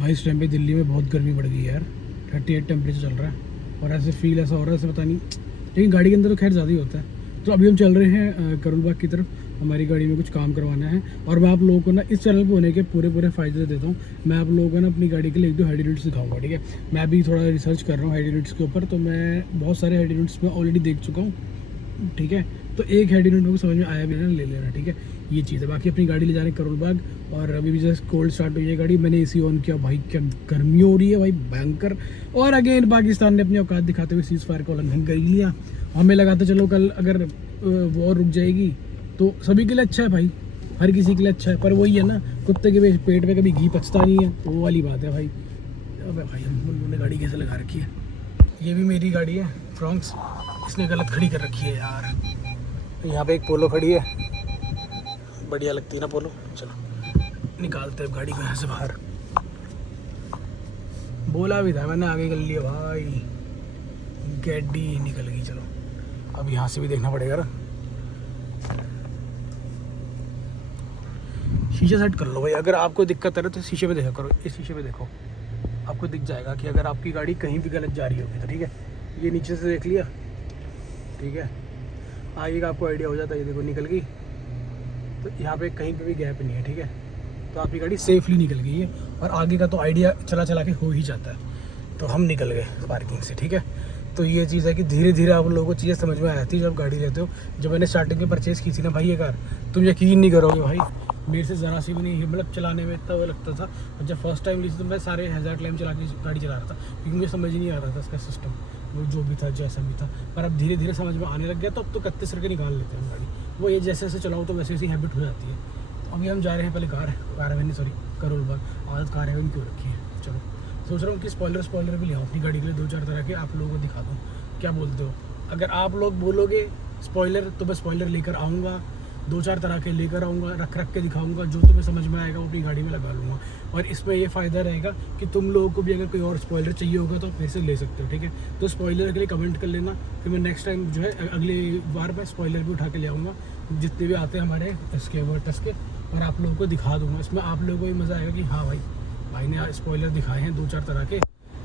भाई इस टाइम पे दिल्ली में बहुत गर्मी बढ़ गई है यार, 38 टेम्परेचर चल रहा है और ऐसे फील ऐसा हो रहा है ऐसे पता नहीं, लेकिन गाड़ी के अंदर तो खैर ज़्यादा ही होता है। तो अभी हम चल रहे हैं करोल बाग की तरफ, हमारी गाड़ी में कुछ काम करवाना है और मैं आप लोगों को ना इस चैनल पे होने के पूरे फ़ायदे देता हूँ। मैं आप लोगों को ना अपनी गाड़ी के लिए 1-2 हेड यूनिट्स दिखाऊंगा, ठीक है। मैं अभी थोड़ा रिसर्च कर रहा हूँ हेड यूनिट्स के ऊपर, तो मैं बहुत सारे हेड यूनिट्स में ऑलरेडी देख चुका हूँ, ठीक है। तो एक हेड यूनिट मेरे को समझ में आया भी ना, ले लेना, ठीक है। ये चीज़ है। बाकी अपनी गाड़ी ले जा रहे हैं करोल बाग और अभी भी जस्ट कोल्ड स्टार्ट हुई है गाड़ी, मैंने एसी ऑन किया, भाई क्या गर्मी हो रही है भाई, भयंकर। और अगेन पाकिस्तान ने अपनी औकात दिखाते हुए सीज़ फायर का उल्लंघन कर लिया। हमें लगा था चलो कल अगर वॉर रुक जाएगी तो सभी के लिए अच्छा है भाई, हर किसी के लिए अच्छा है, पर वही है ना, कुत्ते के पेट में कभी घी पचता नहीं है, तो वो वाली बात है भाई। अबे भाई हमने गाड़ी कैसे लगा रखी है, ये भी मेरी गाड़ी है फ्रॉन्क्स, इसने गलत खड़ी कर रखी है यार। यहाँ पे एक पोलो खड़ी है, बढ़िया लगती है ना पोलो। चलो निकालते हैं गाड़ी को यहाँ से बाहर, बोला भी था मैंने, आगे कर लिया भाई, गड्डी निकल गई। चलो अब यहाँ से भी देखना पड़ेगा ना, शीशे सेट कर लो भाई। अगर आपको दिक्कत है तो शीशे पे देखा करो, इस शीशे पे देखो, आपको दिख जाएगा कि अगर आपकी गाड़ी कहीं भी गलत जा रही होगी तो, ठीक है। ये नीचे से देख लिया, ठीक है, आगे का आपको आइडिया हो जाता है। ये देखो निकल गई, तो यहाँ पे कहीं पे भी गैप नहीं है, ठीक है। तो आपकी गाड़ी सेफली निकल गई है और आगे का तो आइडिया चला के हो ही जाता है। तो हम निकल गए पार्किंग से, ठीक है। तो ये चीज़ है कि धीरे धीरे आप लोगों को चीज़ें समझ में आती है जब गाड़ी लेते हो। जब मैंने स्टार्टिंग में परचेज़ की थी ना भाई ये कार, तुम यकीन नहीं करोगे भाई, मेरे से ज़रा सी भी नहीं, मतलब चलाने में इतना वो लगता था। और जब फर्स्ट टाइम ली थी तो मैं सारे हैज़ार्ड लैम्प चला के गाड़ी चला रहा था, क्योंकि मुझे समझ ही नहीं आ रहा था इसका सिस्टम, वो जो भी था जैसा भी था। पर अब धीरे धीरे समझ में आने लग गया, तो अब तो 31 करके निकाल लेते हैं गाड़ी। वो ये जैसे जैसे चलाओ तो वैसे वैसी हैबिट हो जाती है। तो अभी हम जा रहे हैं, पहले कार है नहीं, सॉरी करोल बाग, आदत कार है क्यों रखी है। चलो सोच रहा हूँ कि स्पॉइलर भी ले आऊँ अपनी गाड़ी के लिए, 2-4 तरह के आप लोगों को दिखा दूँ। क्या बोलते हो? अगर आप लोग बोलोगे स्पॉइलर तो मैं स्पॉइलर लेकर आऊँगा, 2-4 तरह के लेकर आऊँगा, रख के दिखाऊँगा, जो तुम्हें समझ में आएगा वो अपनी गाड़ी में लगा लूँगा। और इसमें ये फ़ायदा रहेगा कि तुम लोगों को भी अगर कोई और स्पॉइलर चाहिए होगा तो फिर से ले सकते हो, ठीक है। तो स्पॉइलर के लिए कमेंट कर लेना, फिर मैं नेक्स्ट टाइम जो है अगली बार मैं स्पॉइलर भी उठा के ले आऊँगा, जितने भी आते हैं हमारे इसके वर्टस के, और आप लोगों को दिखा दूँगा। इसमें आप लोगों को भी मज़ा आएगा कि हाँ भाई ने स्पॉइलर दिखाए हैं 2-4 तरह के,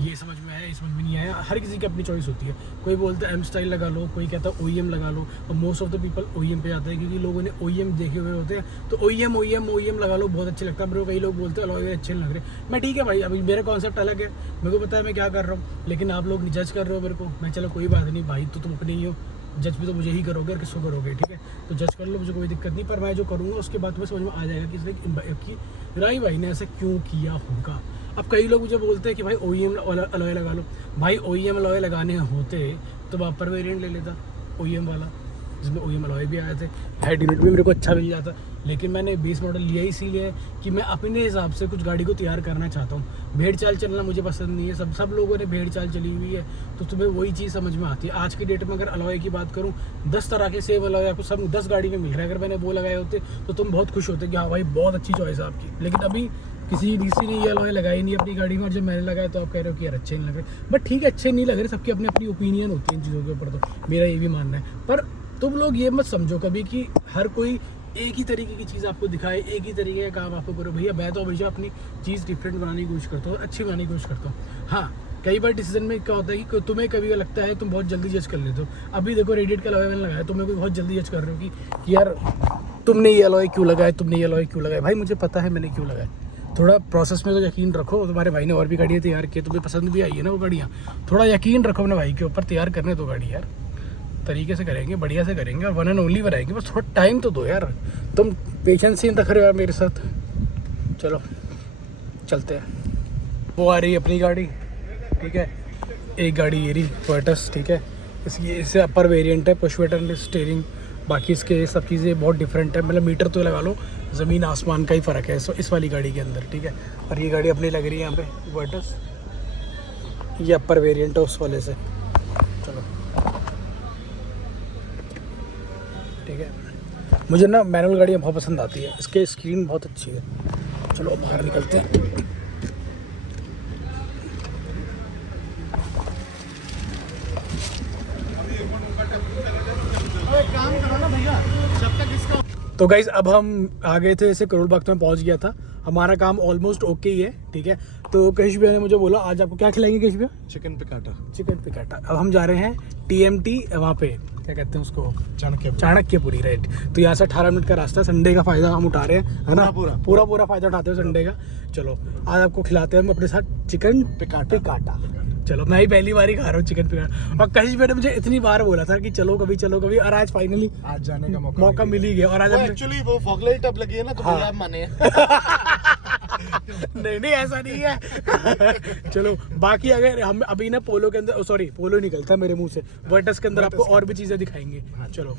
ये समझ में आया, ये समझ में नहीं आया। हर किसी की अपनी चॉइस होती है, कोई बोलता है एम स्टाइल लगा लो, कोई कहता है OEM लगा लो, और most of the people OEM पे जाते हैं क्योंकि लोगों ने OEM देखे हुए होते हैं। तो OEM लगा लो, बहुत अच्छे लगता है। मेरे को कई लोग बोलते हैं अलॉय अच्छे नहीं लग रहे, मैं ठीक है भाई, अभी मेरा कॉन्सेप्ट अलग है, मेरे को पता है मैं क्या कर रहा हूँ, लेकिन आप लोग जज कर रहे हो मेरे को, मैं चलो कोई बात नहीं भाई, तो तुम अपने ही हो, जज भी तो मुझे ही करोगे और किसको करोगे, ठीक है। तो जज कर लो, मुझे कोई दिक्कत नहीं, पर मैं जो करूँगा उसके बाद तुम्हें समझ में आ जाएगा कि इसने राई भाई ने ऐसा क्यों किया होगा। अब कई लोग मुझे बोलते हैं कि भाई OEM अलॉय लगा लो, भाई OEM अलॉय लगाने होते तो मैं अपर वेरिएंट ले लेता OEM वाला, जिसमें OEM अलॉय भी आए थे, हेड यूनिट भी मेरे को अच्छा मिल जाता। लेकिन मैंने बेस मॉडल लिया इसीलिए कि मैं अपने हिसाब से कुछ गाड़ी को तैयार करना चाहता हूँ। भेड़ चाल चलना मुझे पसंद नहीं है, सब लोगों ने भेड़ चाल चली हुई है, तो तुम्हें वही चीज़ समझ में आती है। आज की डेट में अगर अलॉय की बात करूँ, 10 तरह के सेम अलॉय आपको सब 10 गाड़ी में मिल रहा है। अगर मैंने वो लगाए होते तो तुम बहुत खुश होते कि हाँ भाई बहुत अच्छी चॉइस है आपकी, लेकिन अभी किसी DC ने ये अलॉय लगाई नहीं अपनी गाड़ी में, और जब मैंने लगाया तो आप कह रहे हो कि यार अच्छे नहीं लग रहे। बट ठीक है, अच्छे नहीं लग रहे, सबकी अपनी अपनी ओपिनियन होती है इन चीज़ों के ऊपर, तो मेरा ये भी मानना है। पर तुम लोग ये मत समझो कभी कि हर कोई एक ही तरीके की चीज़ आपको दिखाए, एक ही तरीके का काम आपको करो। भैया मैं तो हमेशा अपनी चीज़ डिफरेंट बनाने की कोशिश करता हूँ, अच्छी बनाने की कोशिश करता हूँ। हाँ, कई बार डिसीजन में क्या होता है कि तुम्हें कभी लगता है तुम बहुत जल्दी जज कर लेते हो। अभी देखो रेडिएट का अलॉय मैंने लगाया तो मेरे को बहुत जल्दी जज कर रहे हो कि यार तुमने ये अलॉय क्यों लगाया, तुमने ये अलॉय क्यों लगाया। भाई मुझे पता है मैंने क्यों लगाया, थोड़ा प्रोसेस में तो यकीन रखो। तुम्हारे भाई ने और भी गाड़ियाँ तैयार की, तुम्हें पसंद भी आई है ना वो गाड़ियाँ, थोड़ा यकीन रखो अपने भाई के ऊपर, तैयार करने दो गाड़ी यार, तरीके से करेंगे, बढ़िया से करेंगे, और 1 एंड ओनली बनाएंगे। बस थोड़ा टाइम तो दो यार, तुम पेशेंस ही रख रहे हो यार मेरे साथ। चलो चलते हैं। वो आ रही है अपनी गाड़ी, ठीक है, एक गाड़ी ये रही वर्टस, ठीक है। इससे अपर वेरिएंट है, पुश बटन स्टीयरिंग, बाकी इसके सब चीज़ें बहुत डिफरेंट है, मतलब मीटर तो लगा लो ज़मीन आसमान का ही फ़र्क है इस वाली गाड़ी के अंदर, ठीक है। और ये गाड़ी अपनी लग रही है यहाँ पे वर्टस, ये अपर वेरिएंट है उस वाले से। चलो ठीक है, मुझे ना मैनुअल गाड़ियाँ बहुत पसंद आती है, इसके स्क्रीन बहुत अच्छी है। चलो बाहर निकलते हैं। तो गाइज़ अब हम आ गए थे, ऐसे करोल बाग तो मैं पहुंच गया था, हमारा काम ऑलमोस्ट ओके ही है, ठीक है। तो कशिश भैया ने मुझे बोला आज आपको क्या खिलाएंगे कशिश भैया? चिकन पिकाटा। चिकन पिकाटा। अब हम जा रहे हैं TMT, वहाँ पे क्या कहते हैं उसको, चाणक्यपुरी, राइट। तो यहाँ से 18 मिनट का रास्ता है। संडे का फ़ायदा हम उठा रहे हैं, है ना, पूरा फ़ायदा उठाते हैं संडे का। चलो आज आपको खिलाते हैं हम अपने साथ चिकन पिकाटा। चलो मैं ही पहली बार ही खा रहा हूँ चिकन पिकाटा। और कशिश भैया ने मुझे इतनी बार बोला था कि चलो कभी, और आज फाइनली आज जाने का मौका मिल ही गया। और आज एक्चुअली वो फॉग लाइट अब लगी है ना, तो हाँ। आप माने नहीं ऐसा नहीं है। चलो बाकी अगर हम अभी ना पोलो के अंदर, सॉरी पोलो निकलता है मेरे मुंह से, वर्टस के अंदर आपको और भी चीज़ें दिखाएंगे। चलो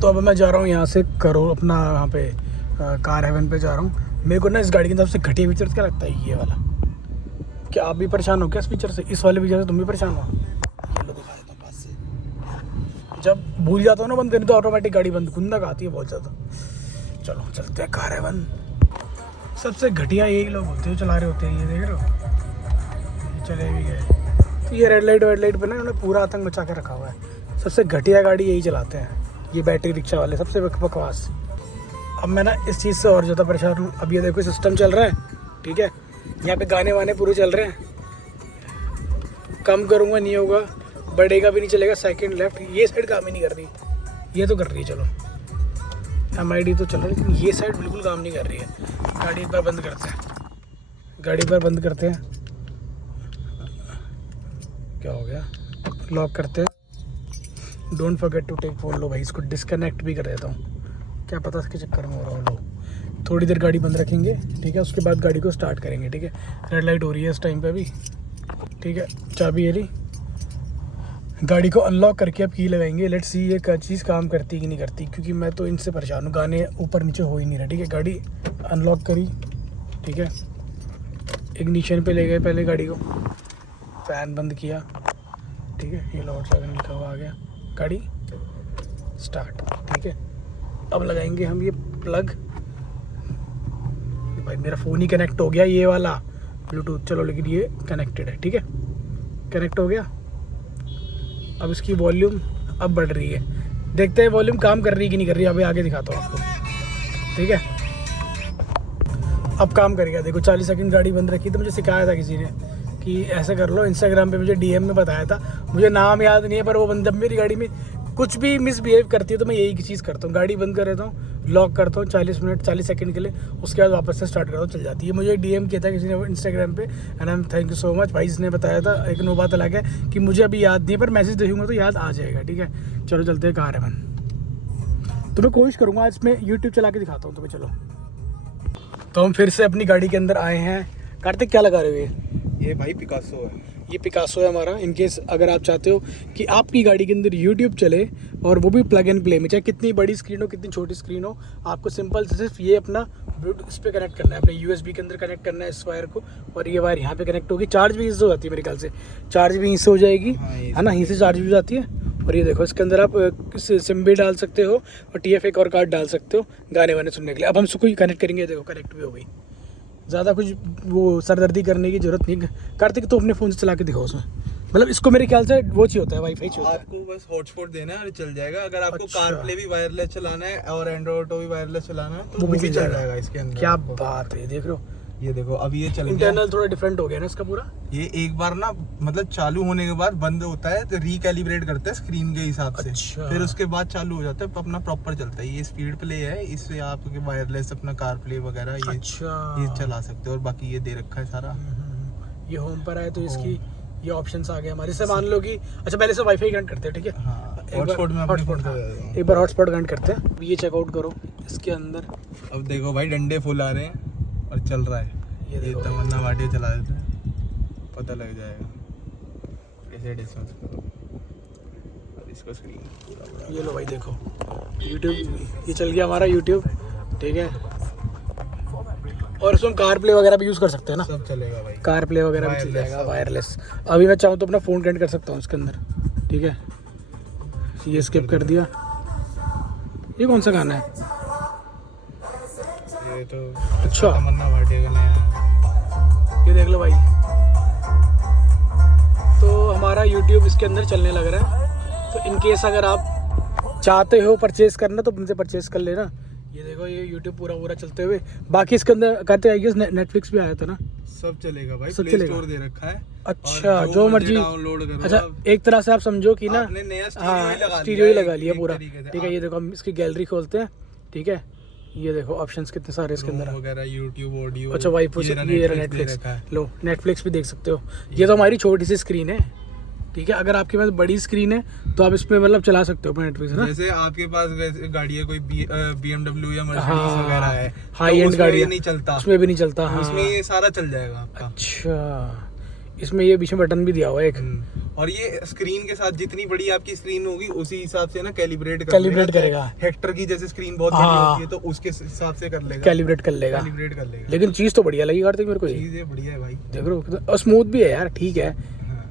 तो अब मैं जा रहा हूँ यहाँ से अपना यहाँ पे कार हेवन पे जा रहा हूँ। मेरे को ना इस गाड़ी के अंदर सबसे घटिया फीचर क्या लगता है, ये वाला। क्या आप भी परेशान हो क्या इस फीचर से? इस वाले फीचर से तुम भी परेशान हो? ये लो दिखा देता हूँ पास से। जब भूल जाता हूँ ना बंद करनी तो ऑटोमेटिक गाड़ी बंद खुंदक आती है बहुत ज़्यादा। चलो चलते हैं कार हेवन। सबसे घटिया यही लोग होते हैं चला रहे होते हैं, ये देख रहे हो, ये चले भी गए। तो ये रेड लाइट पे ना उन्होंने पूरा आतंक मचा के रखा हुआ है। सबसे घटिया गाड़ी यही चलाते हैं, ये बैटरी रिक्शा वाले, सबसे बकवास। अब मैं ना इस चीज़ से और ज़्यादा परेशान हूँ। अब ये देखो सिस्टम चल रहा है, ठीक है, यहाँ पे गाने वाने पूरे चल रहे हैं। कम करूँगा नहीं होगा, बढ़ेगा भी नहीं चलेगा। सेकंड लेफ्ट, ये साइड काम ही नहीं कर रही, ये तो कर रही है। चलो MID तो चल रहा है, लेकिन ये साइड बिल्कुल काम नहीं कर रही है। गाड़ी एक बार बंद करते हैं, क्या हो गया, लॉक करते हैं। Don't forget to take phone. लो भाई इसको डिस्कनेक्ट भी कर देता हूँ, क्या पता इसके चक्कर में हो रहा हो। लो थोड़ी देर गाड़ी बंद रखेंगे, ठीक है, उसके बाद गाड़ी को स्टार्ट करेंगे, ठीक है। रेड लाइट हो रही है इस टाइम पे भी, ठीक है। चाबी ये रही, गाड़ी को अनलॉक करके अब की लगाएंगे। लेट्स सी ये चीज़ काम करती है कि नहीं करती, क्योंकि मैं तो इनसे परेशान हूँ, गाने ऊपर नीचे हो ही नहीं रहा, ठीक है। गाड़ी अनलॉक करी, ठीक है, इग्निशन पे ले गए पहले गाड़ी को, फैन बंद किया, ठीक है, ये लॉक साइकिल लिखा हुआ आ गया, गाड़ी स्टार्ट, ठीक है। अब लगाएंगे हम ये प्लग। भाई मेरा फ़ोन ही कनेक्ट हो गया, ये वाला ब्लूटूथ, चलो, लेकिन ये कनेक्टेड है, ठीक है, कनेक्ट हो गया। अब इसकी वॉल्यूम अब बढ़ रही है, देखते हैं वॉल्यूम काम कर रही है कि नहीं कर रही है। अभी आगे दिखाता हूँ आपको, ठीक है। अब काम करेगा, देखो 40 सेकंड गाड़ी बंद रखी। तो मुझे सिखाया था किसी ने कि ऐसे कर लो, इंस्टाग्राम पे मुझे DM में बताया था, मुझे नाम याद नहीं है, पर वो बंदा मेरी गाड़ी में कुछ भी मिसबिहेव करती है तो मैं यही चीज़ करता हूँ, गाड़ी बंद कर देता हूँ, लॉक करता हूँ 40 सेकंड के लिए, उसके बाद वापस से स्टार्ट करता हूँ, चल जाती है। मुझे DM किया था किसी ने इंस्टाग्राम पे, and I am thank you so much भाई, इसने बताया था। एक नो बात अलग है कि मुझे अभी याद नहीं है, पर मैसेज देखूंगा तो याद आ जाएगा, ठीक है। चलो चलते हैं कार हेवन। तो मैं कोशिश करूँगा आज मैं यूट्यूब चला के दिखाता हूँ तुम्हें। चलो तो हम फिर से अपनी गाड़ी के अंदर आए हैं। कार्तिक क्या लगा रहे हो? ये भाई पिकासो है, ये पिकासो है हमारा। इनकेस अगर आप चाहते हो कि आपकी गाड़ी के अंदर यूट्यूब चले, और वो भी प्लग एंड प्ले में, चाहे कितनी बड़ी स्क्रीन हो कितनी छोटी स्क्रीन हो, आपको सिंपल से सिर्फ ये अपना ब्लूटूथ इस पर कनेक्ट करना है, अपने USB के अंदर कनेक्ट करना है इस वायर को, और ये वायर यहाँ पे कनेक्ट होगी। चार्ज भी इससे हो जाती है मेरे ख्याल से, चार्ज भी इससे हो जाएगी, है ना, यहीं से चार्ज भी हो जाती है। और ये देखो इसके अंदर आप सिम भी डाल सकते हो और TF एक और कार्ड डाल सकते हो गाने वाने सुनने के लिए। अब हम इसको कनेक्ट करेंगे, देखो कनेक्ट भी हो गई। ज़्यादा कुछ वो सरदर्दी करने की जरूरत नहीं। कार्तिक तो अपने फ़ोन से चला के दिखाओ उसमें, मतलब इसको मेरे ख्याल से वो चाहिए होता है, वाईफाई चाहिए होता है। आपको बस हॉटस्पॉट देना है और चल जाएगा। अगर आपको अच्छा। कारप्ले भी वायरलेस चलाना है और एंड्रॉइड ऑटो भी वायरलेस चलाना है तो वो भी चल चल जाएगा इसके अंदर। क्या आपको। बात है, देख रहे हो, ये देखो अभी ये चल गया। इंटरनल थोड़ा डिफरेंट हो गया ना इसका पूरा। ये एक बार ना मतलब चालू होने के बाद बंद होता है, तो रिकैलिब्रेट करता है स्क्रीन के हिसाब से। अच्छा। फिर उसके बाद चालू हो जाता है, अपना प्रॉपर चलता है। ये स्पीड प्ले है, इससे आपके वायरलेस अपना कार प्ले वगैरह ये अच्छा, ये चला सकते हो। और बाकी ये दे रखा है सारा। ये होम पर है तो इसकी ये ऑप्शंस आ गए हमारे से। मान लो कि अच्छा पहले से वाईफाई कनेक्ट करते हैं, ठीक है। हाँ, एक बार हॉटस्पॉट में अपने हॉटस्पॉट, फोन हाँ, से एक बार हॉटस्पॉट कनेक्ट करते हैं। ये चेकआउट करो इसके अंदर। अब देखो भाई डंडे फुल आ रहे हैं और चल रहा है। ये ये देखो तमन्ना वाटिया चला देते हैं, पता लग जाएगा। ऐसे डिस्टेंस करो और इसको स्क्रीन पूरा बड़ा। ये लो भाई देखो यूट्यूब, ये चल गया हमारा यूट्यूब, ठीक है। और इसमें कार प्ले वगैरह भी यूज़ कर सकते हैं ना, सब चलेगा भाई, कार प्ले वगैरह भी चल Wireless जाएगा सब। वायरलेस। अभी मैं चाहूँ तो अपना फ़ोन कनेक्ट कर सकता हूँ इसके अंदर, ठीक है। ये स्किप कर दिया। ये कौन सा गाना है? ये तो अच्छा, तमन्ना वाटिया का नया। ये देख लो भाई। तो हमारा YouTube इसके अंदर चलने लग रहा है। तो इन केस अगर आप चाहते हो परचेज़ करना तो मुझसे परचेज़ कर लेना। ये देखो ये यूट्यूब पूरा चलते हुए। बाकी इसके अंदर कहते हैं कि नेटफ्लिक्स भी आया था ना, सब चलेगा भाई, सब प्ले चलेगा। स्टोर दे रखा है। अच्छा, और जो मर्जी डाउनलोड करो। अच्छा, आप एक तरह से आप समझो कि ना आपने नया हाँ स्टीरियो स्टीरियो ही लगा एक- लिया एक पूरा। तरीके से। ठीक है, ये देखो हम इसकी गैलरी खोलते हैं। ठीक है, ये देखो ऑप्शंस कितने सारे इसके अंदर। वगैरह, यूट्यूब ऑडियो। अच्छा वाई पूछ, ये रहा नेटफ्लिक्स। लो नेटफ्लिक्स भी देख सकते हो। ये तो हमारी छोटी सी स्क्रीन है। ठीक है, अगर आपके पास बड़ी स्क्रीन है तो आप इसमें मतलब चला सकते हो अपना नेटफ्लिक्स ना। जैसे आपके पास वैसे गाड़ी है कोई BMW या हाँ, मर्सिडीज वगैरह है, हाई एंड गाड़ी नहीं चलता, उसमें भी नहीं चलता। हाँ उसमें ये सारा चल जाएगा आपका। अच्छा, इसमें ये बीच में बटन भी दिया हुआ है एक। और ये स्क्रीन के साथ जितनी बड़ी आपकी स्क्रीन होगी उसी हिसाब से ना कैलिब्रेट करेगा। हेक्टर की जैसे स्क्रीन बहुत बड़ी हाँ। होती है तो उसके हिसाब से कर लेगा, कैलिब्रेट कर लेगा। कैलिब्रेट कर लेगा। लेकिन चीज़ तो बढ़िया लगी कार्तिक मेरे को ये। चीज ये बढ़िया है भाई। देख रहे हो, और स्मूथ भी है यार। ठीक है, हाँ।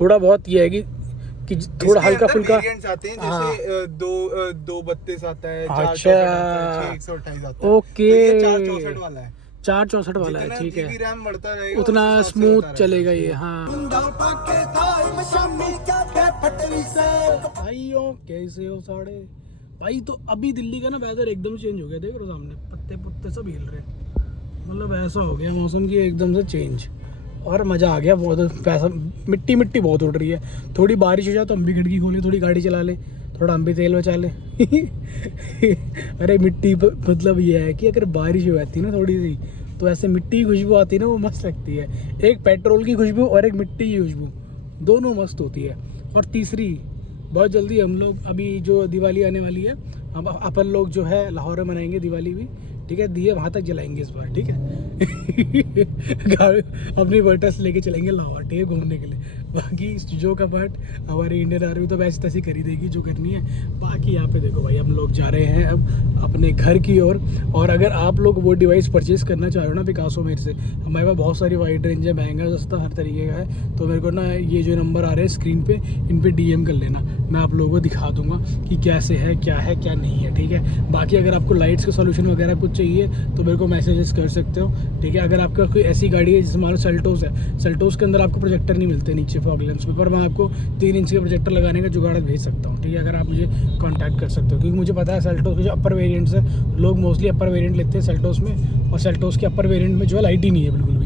थोड़ा बहुत ये है कि थोड़ा इसके हल्का अंदर फुल्का। वेरिएंट्स आते हैं, हाँ। जैसे 232 आता है, अच्छा। 128 आता है। ओके। तो ये 464 वाला है। 464 वाला है। जितना ठीक GB है, रैम बढ़ता रहेगा उतना उस हिसाब से स्मूथ होता रहेगा। चलेगा ये। हाँ भाइयों, कैसे हो साढ़े भाई? तो अभी दिल्ली का ना वेदर एकदम चेंज हो गया। देख रहे हो सामने पत्ते पुत्ते सब हिल रहे हैं। मतलब ऐसा हो गया मौसम की एकदम से चेंज, और मज़ा आ गया बहुत। पैसा मिट्टी बहुत उड़ रही है। थोड़ी बारिश हो जाए तो हम भी खिड़की खोलें, थोड़ी गाड़ी चला ले, थोड़ा हम भी तेल बचा ले। अरे मिट्टी मतलब ये है कि अगर बारिश हो जाती है ना थोड़ी सी, तो ऐसे मिट्टी की खुशबू आती है ना, वो मस्त लगती है। एक पेट्रोल की खुशबू और एक मिट्टी की खुशबू, दोनों मस्त होती है। और तीसरी, बहुत जल्दी हम लोग, अभी जो दिवाली आने वाली है, हम अपन लोग जो है लाहौर में मनाएंगे दिवाली भी। ठीक है, दिए वहाँ तक जलाएंगे इस बार। ठीक है, गाड़ी अपनी वर्टस लेके चलेंगे लाहौर, ठीक है, घूमने के लिए। बाकी जो का पार्ट हमारी इंडियन आर्मी तो वैसे तैसी कर ही देगी जो करनी है। बाकी यहाँ पे देखो भाई, हम लोग जा रहे हैं अब अपने घर की ओर। और अगर आप लोग वो डिवाइस परचेज़ करना चाह रहे हो ना पिकासो मेरे से, हमारे पास बहुत सारी वाइड रेंज है, महंगा सस्ता हर तरीके का है। तो मेरे को ना ये जो नंबर आ रहे हैं स्क्रीन पे, इन पे DM कर लेना, मैं आप लोगों को दिखा दूंगा कि कैसे है, क्या नहीं है। ठीक है, बाकी अगर आपको लाइट्स का सोल्यूशन वगैरह कुछ चाहिए तो मेरे को मैसेजेस कर सकते हो। ठीक है, अगर आपका कोई ऐसी गाड़ी है जैसे मान लो सेल्टोस है, सेल्टोस के अंदर आपको प्रोजेक्टर नहीं मिलते नीचे फॉग लेंस पे, पर मैं आपको 3 इंच के प्रोजेक्टर लगाने का जुगाड़ भेज सकता हूँ। ठीक है, अगर आप मुझे कांटेक्ट कर सकते हो, क्योंकि मुझे पता है सेल्टोस के जो अपर वेरिएंट्स है, लोग मोस्टली अपर वेरिएंट लेते हैं सेल्टोस में, और सेल्टोस के अपर वेरिएंट में जो है लाइट ही नहीं है बिल्कुल भी।